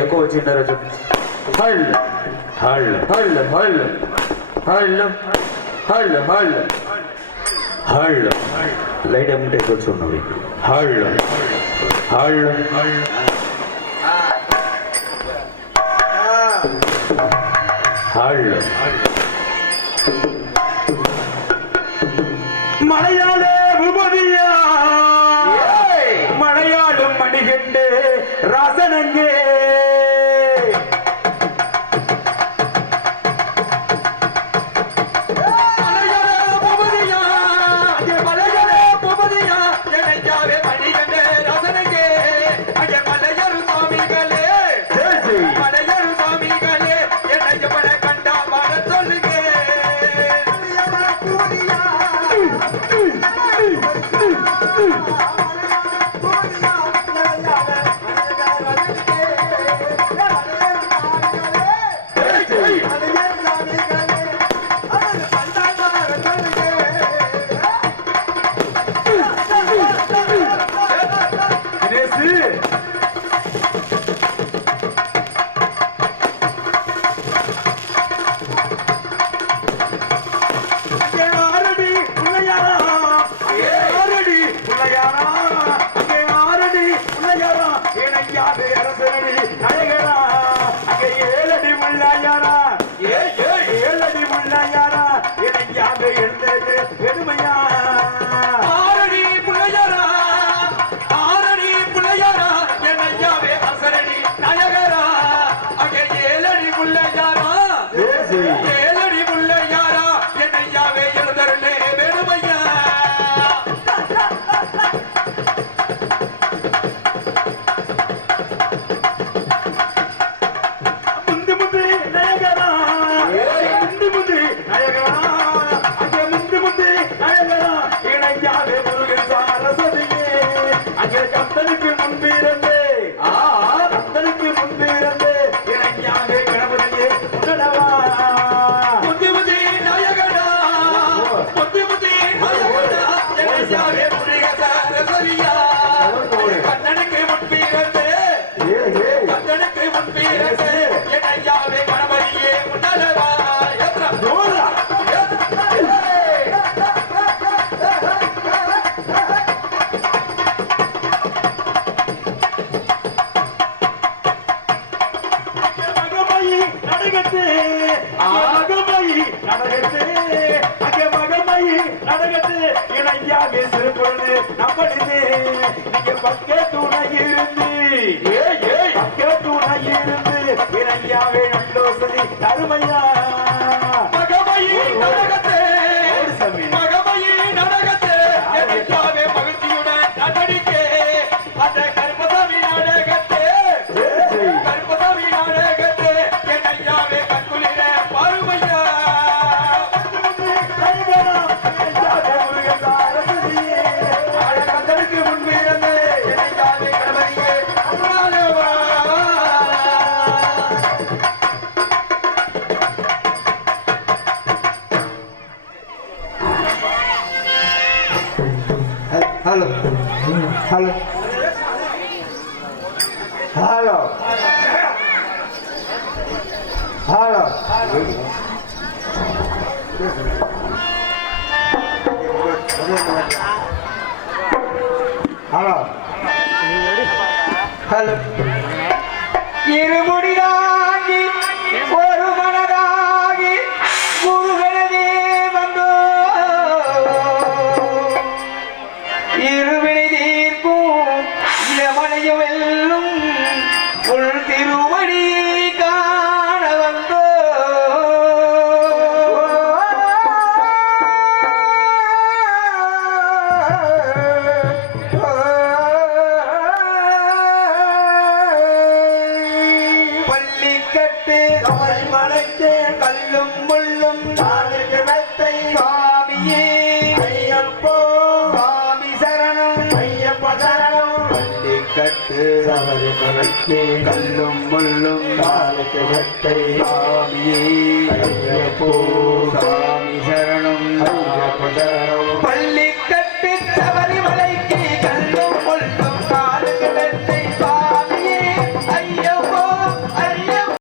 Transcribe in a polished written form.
ఎక్కువ వచ్చిండ రోజు లైట్ ఏమంటే కూర్చున్నవి மலையாளே பூபதியா மலையாளும் மணிகண்டு ராசனங்கே கட்டு இணையாக சிறுபொழுது நம்மளுது நீங்க பக்க துணை இருந்து பக்க துணை இருந்து இணையாவே நல்லோசதி அருமையா மகமையின் நரகத்தே ஒரு சமயம் மகமையின் நரகத்தே எனக்காவே மகிழ்ச்சியுடன் நடடிக்கே அந்த கருப்பசாமி நாடகத்தே கருப்பசாமி நாடகத்தே என்னையாவே கண்குளிர பாருமையா கத்தருக்கு முன்பிருந்து இணையாவே கடமையே அருளாளவா. Halo. Halo. Halo. Halo. Halo. Halo. இருமுடியாகி ஒரு மனதாகி குருகனவே வந்தோ இருவினை தீர்க்கும் இளமனையும் வெல்லும் உள் திருவடியை காண வந்தோ பள்ளிக்கட்டு மலைக்கு கல்லும் முள்ளும் நாளுக்கு மெத்தை சுவாமியே ஐயப்போ சுவாமி சரணம் ஐயப்ப சரணம் பள்ளிக்கட்டு சபரிமலைக்கு கல்லும் முள்ளும் நாளுக்கு மெத்தை சுவாமியே ஐயப்போ